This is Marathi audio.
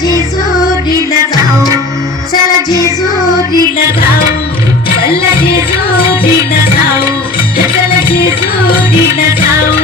जेजुरीला जाऊ चला जेजुरीला जाऊ चला जेजुरीला जाऊ चला जेजुरीला जाऊ.